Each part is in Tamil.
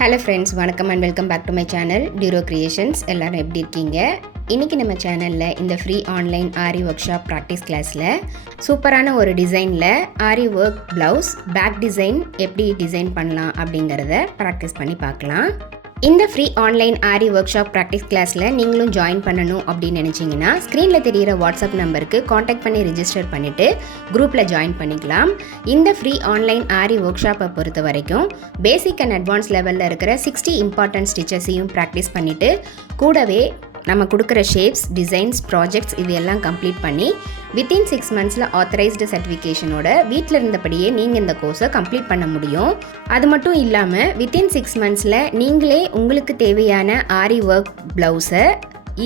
Hello friends, welcome and welcome back to my channel Duro Creations. எல்லாரும் எப்படி இருக்கீங்க? இன்னைக்கு நம்ம சேனல்ல இந்த ஃப்ரீ ஆன்லைன் ஆரி ஒர்க் ஷாப் பிராக்டிஸ் கிளாஸ்ல சூப்பரான ஒரு டிசைன்ல ஆரி ஒர்க் blouse பேக் டிசைன் எப்படி டிசைன் பண்ணலாம் அப்படிங்கறத பிராக்டிஸ் பண்ணி பார்க்கலாம். இந்த ஃப்ரீ ஆன்லைன் ஆரி ஒர்க் ஷாப் பிராக்டிஸ் கிளாஸ்ல நீங்களும் ஜாயின் பண்ணணும் அப்படின்னு நினைச்சீங்கன்னா ஸ்க்ரீன்ல தெரியிற வாட்ஸ்அப் நம்பருக்கு காண்டாக்ட் பண்ணி ரெஜிஸ்டர் பண்ணிட்டு குரூப்ல ஜாயின் பண்ணிக்கலாம். இந்த ஃப்ரீ ஆன்லைன் ஆரி ஒர்க் ஷாப்பை பொறுத்த வரைக்கும் பேசிக் அண்ட் அட்வான்ஸ் லெவலில் இருக்கிற 60 இம்பார்ட்டன்ட் ஸ்டிச்சஸையும் ப்ராக்டிஸ் பண்ணிட்டு கூடவே நம்ம கொடுக்குற ஷேப்ஸ், டிசைன்ஸ், ப்ராஜெக்ட்ஸ் இது எல்லாம் கம்ப்ளீட் பண்ணி வித்தின் 6 மந்த்ஸில் ஆத்தரைஸ்டு சர்டிஃபிகேஷனோட வீட்டில் இருந்தபடியே நீங்கள் இந்த கோர்ஸை கம்ப்ளீட் பண்ண முடியும். அது மட்டும் இல்லாமல் வித்தின் 6 மந்த்ஸில் நீங்களே உங்களுக்கு தேவையான ஆரி ஒர்க் ப்ளவுஸை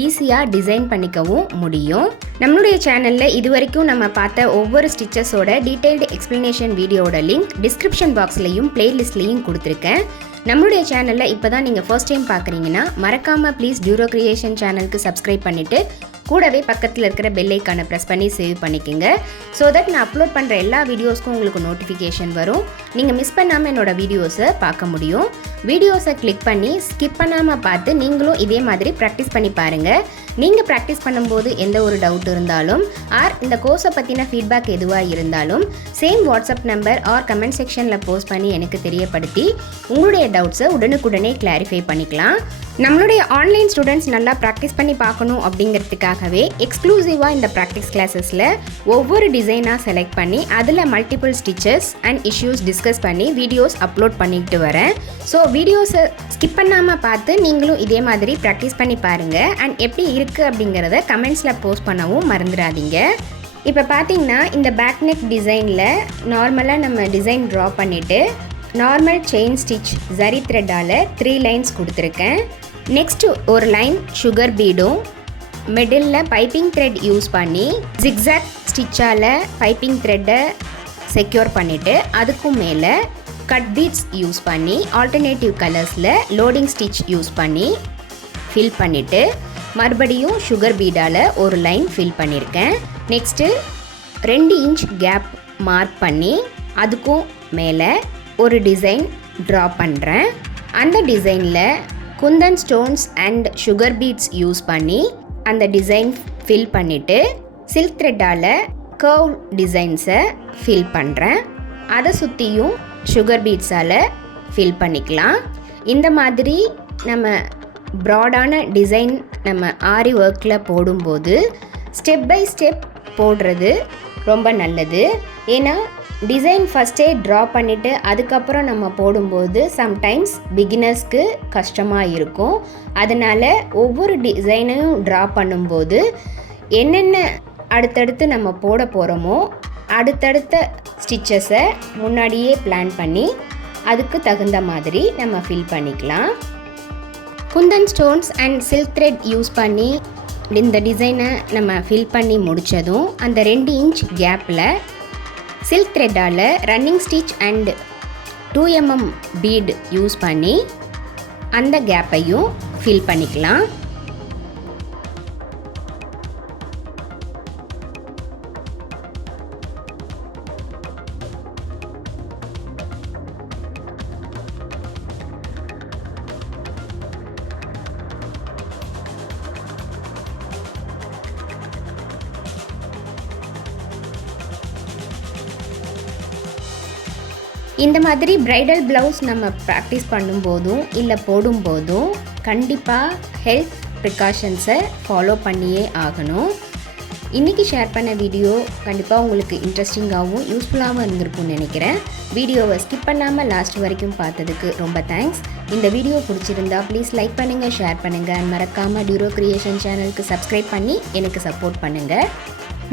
ஈஸியாக டிசைன் பண்ணிக்கவும் முடியும். நம்மளுடைய சேனலில் இது வரைக்கும் நம்ம பார்த்த ஒவ்வொரு ஸ்டிச்சஸோட டீட்டெயில்டு எக்ஸ்ப்ளனேஷன் வீடியோட லிங்க் டிஸ்கிரிப்ஷன் பாக்ஸ்லையும் பிளேலிஸ்ட்லையும் கொடுத்துருக்கேன். நம்மளுடைய சேனலில் இப்போ தான் நீங்கள் ஃபர்ஸ்ட் டைம் பார்க்குறீங்கன்னா மறக்காமல் ப்ளீஸ் டியூரோ கிரியேஷன் சேனலுக்கு சப்ஸ்கிரைப் பண்ணிவிட்டு கூடவே பக்கத்தில் இருக்கிற பெல் ஐக்கானை ப்ரெஸ் பண்ணி சேவ் பண்ணிக்கோங்க. ஸோ தட் நான் அப்லோட் பண்ணுற எல்லா வீடியோஸ்க்கும் உங்களுக்கு நோட்டிஃபிகேஷன் வரும். நீங்கள் மிஸ் பண்ணாமல் என்னோடய வீடியோஸை பார்க்க முடியும். வீடியோஸை கிளிக் பண்ணி ஸ்கிப் பண்ணாமல் பார்த்து நீங்களும் இதே மாதிரி ப்ராக்டிஸ் பண்ணி பாருங்கள். நீங்கள் ப்ராக்டிஸ் பண்ணும்போது எந்த ஒரு டவுட் இருந்தாலும் ஆர் இந்த கோர்ஸை பற்றின ஃபீட்பேக் எதுவாக இருந்தாலும் same WhatsApp number or comment செக்ஷனில் போஸ்ட் பண்ணி எனக்கு தெரியப்படுத்தி உங்களுடைய டவுட்ஸை உடனுக்குடனே கிளாரிஃபை பண்ணிக்கலாம். நம்மளுடைய ஆன்லைன் ஸ்டூடெண்ட்ஸ் நல்லா ப்ராக்டிஸ் பண்ணி பார்க்கணும் அப்படிங்கிறதுக்காகவே எக்ஸ்க்ளூசிவாக இந்த ப்ராக்டிஸ் கிளாஸஸில் ஒவ்வொரு டிசைனாக செலக்ட் பண்ணி அதில் multiple stitches and issues discuss பண்ணி வீடியோஸ் அப்லோட் பண்ணிக்கிட்டு வரேன். ஸோ வீடியோஸை ஸ்கிப் பண்ணாமல் பார்த்து நீங்களும் இதே மாதிரி ப்ராக்டிஸ் பண்ணி பாருங்கள். அண்ட் எப்படி இருக்குது அப்படிங்கிறத கமெண்ட்ஸில் போஸ்ட் பண்ணவும் மறந்துடாதீங்க. இப்போ பார்த்தீங்கன்னா இந்த பேக் நெக் டிசைனில் நார்மலாக நம்ம டிசைன் ட்ரா பண்ணிவிட்டு நார்மல் செயின் ஸ்டிச் ஜரி த்ரெட்டால் 3 லைன்ஸ் கொடுத்துருக்கேன். நெக்ஸ்ட்டு ஒரு லைன் சுகர் பீடும் மிடில் பைப்பிங் த்ரெட் யூஸ் பண்ணி ஜிக்ஸாக் ஸ்டிச்சால் பைப்பிங் த்ரெட்டை செக்யூர் பண்ணிவிட்டு அதுக்கும் மேலே கட் பீட்ஸ் யூஸ் பண்ணி ஆல்டர்னேட்டிவ் கலர்ஸில் லோடிங் ஸ்டிச் யூஸ் பண்ணி ஃபில் பண்ணிவிட்டு மறுபடியும் சுகர் பீடால் ஒரு லைன் ஃபில் பண்ணியிருக்கேன். நெக்ஸ்ட்டு 2 இன்ச் கேப் மார்க் பண்ணி அதுக்கும் மேலே ஒரு டிசைன் ட்ரா பண்ணுறேன். அந்த டிசைனில் kundan stones and sugar beads use பண்ணி அந்த டிசைன் ஃபில் பண்ணிவிட்டு சில்க் த்ரெட்டால் கர்வ் டிசைன்ஸை ஃபில் பண்ணுறேன். அதை சுற்றியும் சுகர் பீட்ஸால் ஃபில் பண்ணிக்கலாம். இந்த மாதிரி நம்ம ப்ராடான டிசைன் நம்ம ஆரி ஒர்க்கில் போடும்போது ஸ்டெப் பை ஸ்டெப் போடுறது ரொம்ப நல்லது. ஏன்னா டிசைன் ஃபஸ்ட்டே ட்ரா பண்ணிவிட்டு அதுக்கப்புறம் நம்ம போடும்போது சம்டைம்ஸ் பிகினர்ஸ்க்கு கஷ்டமாக இருக்கும். அதனால் ஒவ்வொரு டிசைனையும் ட்ரா பண்ணும்போது என்னென்ன அடுத்தடுத்து நம்ம போட போகிறோமோ அடுத்தடுத்த ஸ்டிச்சஸை முன்னாடியே பிளான் பண்ணி அதுக்கு தகுந்த மாதிரி நம்ம ஃபில் பண்ணிக்கலாம். Kundan stones and silk thread use பண்ணி இந்த டிசைனை நம்ம ஃபில் பண்ணி முடித்ததும் அந்த 2 இன்ச் கேப்பில் சில்க் த்ரெட்டால் running stitch and 2 mm bead use பண்ணி அந்த கேப்பையும் ஃபில் பண்ணிக்கலாம். இந்த மாதிரி பிரைடல் ப்ளவுஸ் நம்ம ப்ராக்டிஸ் பண்ணும்போதும் இல்லை போடும்போதும் கண்டிப்பாக ஹெல்த் ப்ரிகாஷன்ஸை ஃபாலோ பண்ணியே ஆகணும். இன்றைக்கி ஷேர் பண்ண வீடியோ கண்டிப்பாக உங்களுக்கு இன்ட்ரெஸ்டிங்காகவும் யூஸ்ஃபுல்லாகவும் இருந்திருக்கும்னு நினைக்கிறேன். வீடியோவை ஸ்கிப் பண்ணாமல் லாஸ்ட் வரைக்கும் பார்த்ததுக்கு ரொம்ப தேங்க்ஸ். இந்த வீடியோ பிடிச்சிருந்தா ப்ளீஸ் லைக் பண்ணுங்கள், ஷேர் பண்ணுங்கள், மறக்காமல் டியூரோ கிரியேஷன் சேனலுக்கு சப்ஸ்கிரைப் பண்ணி எனக்கு சப்போர்ட் பண்ணுங்கள்.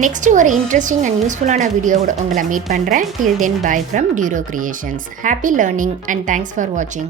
நெக்ஸ்ட்டு ஒரு இன்ட்ரெஸ்டிங் அண்ட் யூஸ்ஃபுல்லான வீடியோவோட உங்களை மீட் பண்ணுறேன். டில் தென் பை ஃப்ரம் டியூரோ creations. Happy learning and thanks for வாட்சிங்.